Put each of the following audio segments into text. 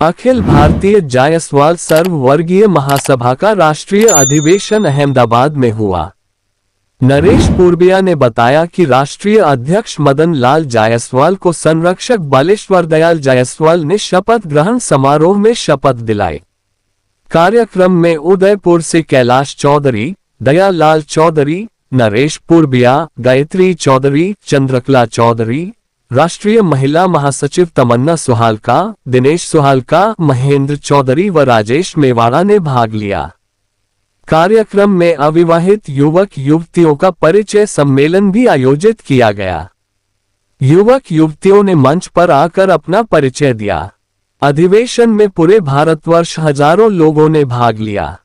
अखिल भारतीय जायसवाल सर्ववर्गीय महासभा का राष्ट्रीय अधिवेशन अहमदाबाद में हुआ। नरेश पूर्बिया ने बताया कि राष्ट्रीय अध्यक्ष मदन लाल जायसवाल को संरक्षक बालेश्वर दयाल जायसवाल ने शपथ ग्रहण समारोह में शपथ दिलाई। कार्यक्रम में उदयपुर से कैलाश चौधरी, दयाल लाल चौधरी, नरेश पूर्बिया, गायत्री चौधरी, चंद्रकला चौधरी, राष्ट्रीय महिला महासचिव तमन्ना सुहालका, दिनेश सुहालका, महेंद्र चौधरी व राजेश मेवाड़ा ने भाग लिया। कार्यक्रम में अविवाहित युवक युवतियों का परिचय सम्मेलन भी आयोजित किया गया। युवक युवतियों ने मंच पर आकर अपना परिचय दिया। अधिवेशन में पूरे भारतवर्ष हजारों लोगों ने भाग लिया।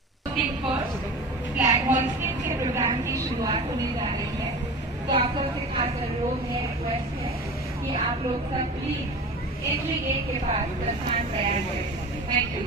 आप लोग सब प्लीज एंट्री गेट के पास प्रस्थान तैयार करें। Thank you.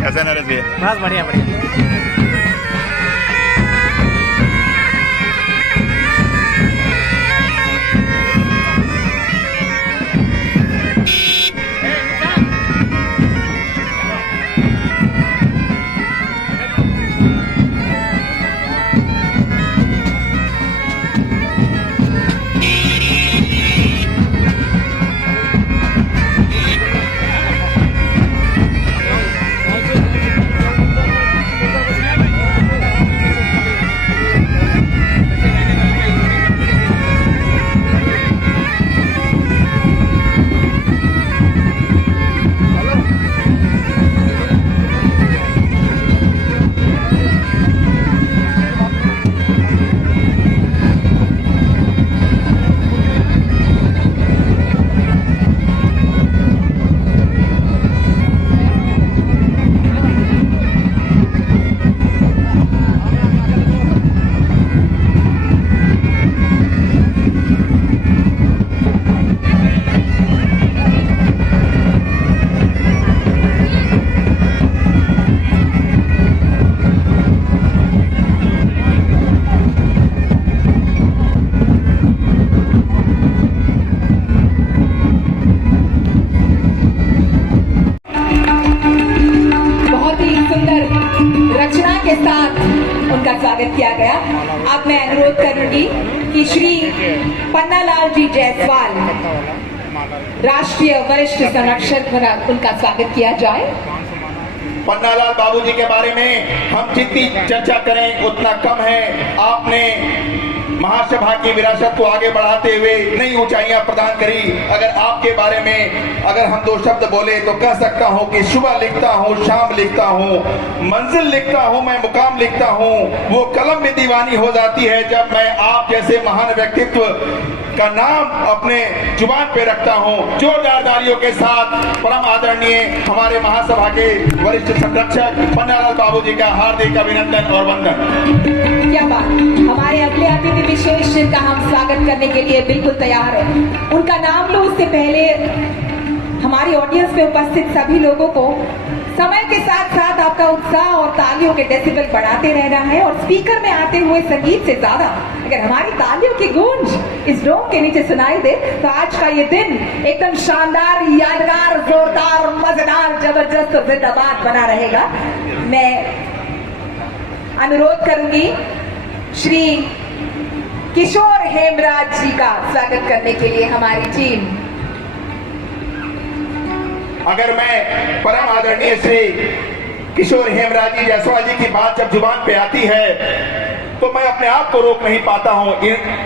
कैसा नरेश भैया? बस बढ़िया बढ़िया। स्वागत किया गया। अब मैं अनुरोध करूंगी कि श्री पन्नालाल जी जायसवाल राष्ट्रीय वरिष्ठ संरक्षक उनका स्वागत किया जाए। पन्नालाल बाबूजी के बारे में हम जितनी चर्चा करें उतना कम है। आपने महासभा की विरासत को आगे बढ़ाते हुए नई ऊंचाइयां प्रदान करी। अगर आपके बारे में अगर हम दो शब्द बोले तो कह सकता हूं कि सुबह लिखता हूं, शाम लिखता हूं, मंजिल लिखता हूं, मैं मुकाम लिखता हूं। वो कलम में दीवानी हो जाती है जब मैं आप जैसे महान व्यक्तित्व का नाम अपने जुबान पे रखता हूं। जोरदार तालियों के साथ परम आदरणीय हमारे महासभा के वरिष्ठ संरक्षक पन्नालाल बाबूजी का हार्दिक अभिनंदन और वंदन। क्या बात। हमारे अगले अतिथि विशेष जिनका हम स्वागत करने के लिए बिल्कुल तैयार है, उनका नाम लो उससे पहले हमारी ऑडियंस में उपस्थित सभी लोगों को समय के साथ साथ आपका उत्साह और तालियों के डेसिबल बढ़ाते रहना है और स्पीकर में आते हुए संगीत से ज्यादा अगर हमारी तालियों की गूंज इस डोम के नीचे सुनाई दे तो आज का ये दिन एकदम शानदार, यादगार, जोरदार, मजेदार, जबरदस्त और जिंदाबाद बना रहेगा। मैं अनुरोध करूंगी श्री किशोर हेमराज जी का स्वागत करने के लिए हमारी टीम। अगर मैं परम आदरणीय श्री किशोर हेमराज जी जायसवाल जी की बात जब जुबान पे आती है तो मैं अपने आप को रोक नहीं पाता हूं।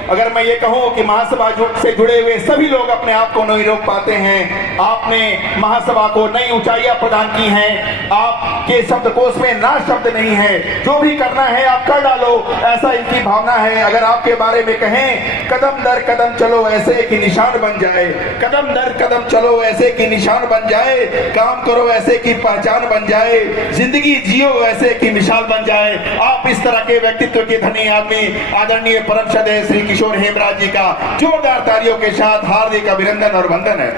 अगर मैं ये कहूं कि महासभा से जुड़े हुए सभी लोग अपने आप को नहीं रोक पाते हैं। आपने महासभा को नई ऊंचाइयां प्रदान की हैं। आपके शब्दकोश में ना शब्द नहीं है। जो भी करना है आप कर डालो, ऐसा इनकी भावना है। अगर आपके बारे में कहें कदम दर कदम चलो ऐसे कि निशान बन जाए, कदम दर कदम चलो ऐसे कि निशान बन जाए, काम करो ऐसे कि पहचान बन जाए, जिंदगी जियो ऐसे कि मिसाल बन जाए। आप इस तरह के व्यक्तित्व के धनी आदमी आदरणीय परम श्रद्धेय श्री किशोर हेमराज जी का जोरदार तालियों के साथ हार्दिक अभिनंदन और वंदन है।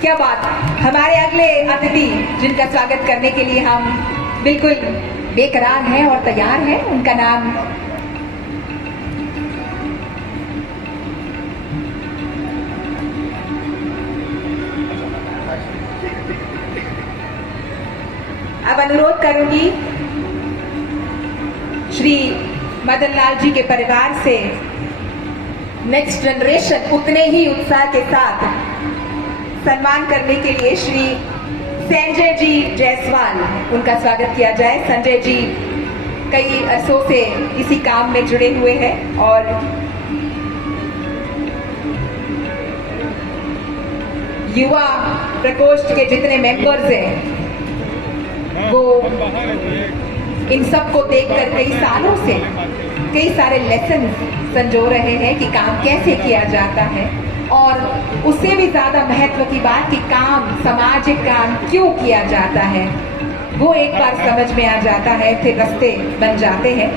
क्या बात। हमारे अगले अतिथि जिनका स्वागत करने के लिए हम बिल्कुल बेकरार हैं और तैयार हैं, उनका नाम अब अनुरोध करूंगी श्री मदन लाल जी के परिवार से नेक्स्ट जनरेशन उतने ही उत्साह के साथ सम्मान करने के लिए श्री संजय जी जायसवाल उनका स्वागत किया जाए। संजय जी कई अरसों से इसी काम में जुड़े हुए हैं और युवा प्रकोष्ठ के जितने मेंबर्स हैं वो इन सब को देखकर कई सालों से कई सारे लेसन संजो रहे हैं कि काम कैसे किया जाता है और उससे भी ज्यादा महत्व की बात कि काम, सामाजिक काम क्यों किया जाता है, वो एक बार समझ में आ जाता है, फिर रास्ते बन जाते हैं।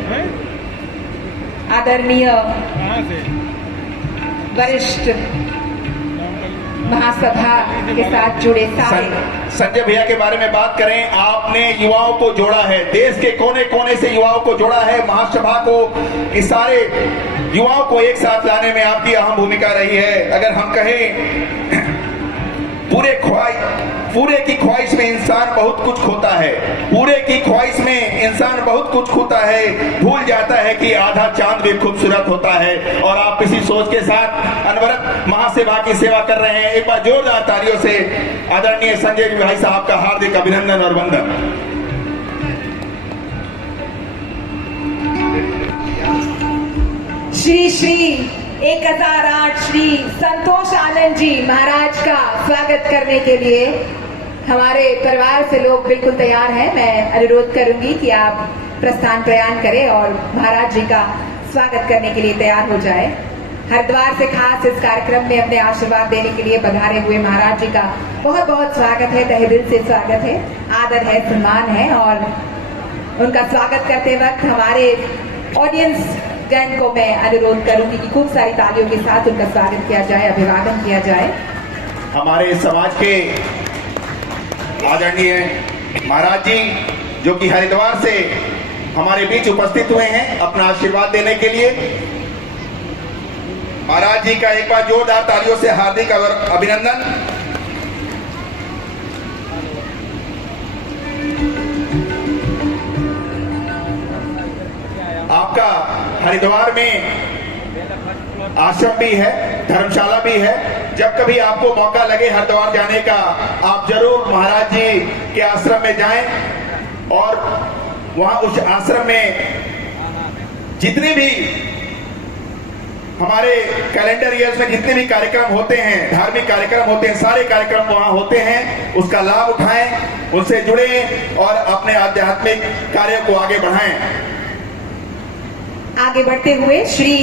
आदरणीय वरिष्ठ महासभा के साथ जुड़े सारे संजय भैया के बारे में बात करें, आपने युवाओं को जोड़ा है, देश के कोने कोने से युवाओं को जोड़ा है। महासभा को इस सारे युवाओं को एक साथ लाने में आपकी अहम भूमिका रही है। अगर हम कहें पूरे की ख्वाहिश में इंसान बहुत कुछ खोता है, पूरे की ख्वाहिश में इंसान बहुत कुछ खोता है, भूल जाता है कि आधा चांद भी खूबसूरत होता है। और आप इसी सोच के साथ अनवरत महासेवा की सेवा कर रहे हैं। एक बार जोरदार तालियों से आदरणीय संजय भाई साहब का हार्दिक अभिनंदन और वंदन। श्री श्री 1008 श्री संतोष आनंद जी महाराज का स्वागत करने के लिए हमारे परिवार से लोग बिल्कुल तैयार हैं। मैं अनुरोध करूंगी कि आप प्रस्थान प्रयाण करें और महाराज जी का स्वागत करने के लिए तैयार हो जाए। हरिद्वार से खास इस कार्यक्रम में अपने आशीर्वाद देने के लिए पधारे हुए महाराज जी का बहुत बहुत स्वागत है, तहे दिल से स्वागत है, आदर है, सम्मान है। और उनका स्वागत करते वक्त हमारे ऑडियंस गण को मैं अनुरोध करूंगी कि खूब सारी तालियों के साथ उनका स्वागत किया जाए, अभिवादन किया जाए। हमारे समाज के आदरणीय महाराज जी जो कि हरिद्वार से हमारे बीच उपस्थित हुए हैं अपना आशीर्वाद देने के लिए, महाराज जी का एक बार जोरदार तालियों से हार्दिक अभिनंदन। हरिद्वार में आश्रम भी है, धर्मशाला भी है। जब कभी आपको मौका लगे हरिद्वार जाने का, आप जरूर महाराज जी के आश्रम में जाएं और वहां उस आश्रम में जितने भी हमारे कैलेंडर ईयर्स में जितने भी कार्यक्रम होते हैं, धार्मिक कार्यक्रम होते हैं, सारे कार्यक्रम वहां होते हैं। उसका लाभ उठाएं, उनसे जुड़े और अपने आध्यात्मिक कार्य को आगे बढ़ाएं। आगे बढ़ते हुए श्री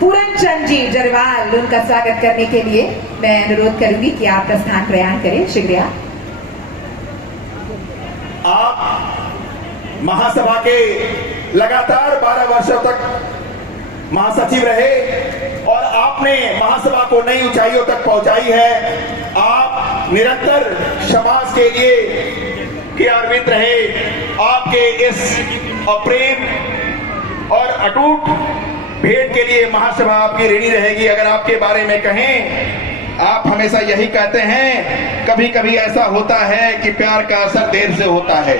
पूरनचंद जी जरवाल, उनका स्वागत करने के लिए मैं अनुरोध करूंगी कि आप प्रस्थान प्रयाण करें। शुक्रिया। आप महासभा के लगातार 12 वर्षों तक महासचिव रहे और आपने महासभा को नई ऊंचाइयों तक पहुंचाई है। आप निरंतर समाज के लिए क्रियान्वित रहे। आपके इस अप्रेम और अटूट भेंट के लिए महासभा आपकी ऋणी रहेगी। अगर आपके बारे में कहें, आप हमेशा यही कहते हैं, कभी कभी ऐसा होता है कि प्यार का असर देर से होता है,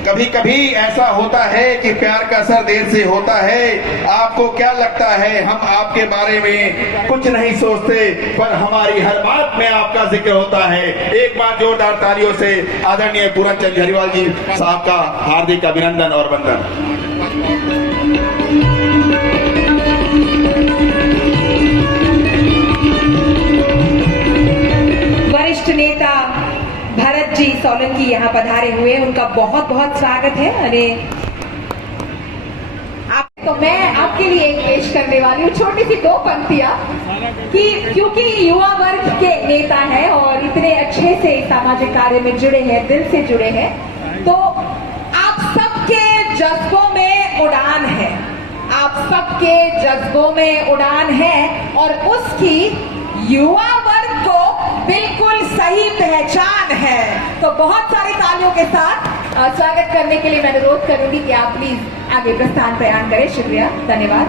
कभी कभी ऐसा होता है कि प्यार का असर देर से होता है। आपको क्या लगता है, हम आपके बारे में कुछ नहीं सोचते, पर हमारी हर बात में आपका जिक्र होता है। एक बार जोरदार तालियों से आदरणीय पूरनचंद जरवाल जी साहब का हार्दिक अभिनंदन और वंदन। वरिष्ठ नेता भरत जी सोलंकी यहाँ पधारे हुए, उनका बहुत बहुत स्वागत है। तो मैं आपके लिए एक पेश करने वाली हूँ, छोटी सी 2 पंक्तियां, कि क्योंकि युवा वर्ग के नेता हैं और इतने अच्छे से सामाजिक कार्य में जुड़े हैं, दिल से जुड़े हैं, तो आप सबके जज्बों में उड़ान है, आप सबके जज्बों में उड़ान है और उसकी युवा वर्ग को बिल्कुल सही पहचान है। तो बहुत सारी तालियों के साथ स्वागत करने के लिए मैं अनुरोध करूंगी कि आप प्लीज आगे प्रस्थान प्रयाण करें। शुक्रिया, धन्यवाद।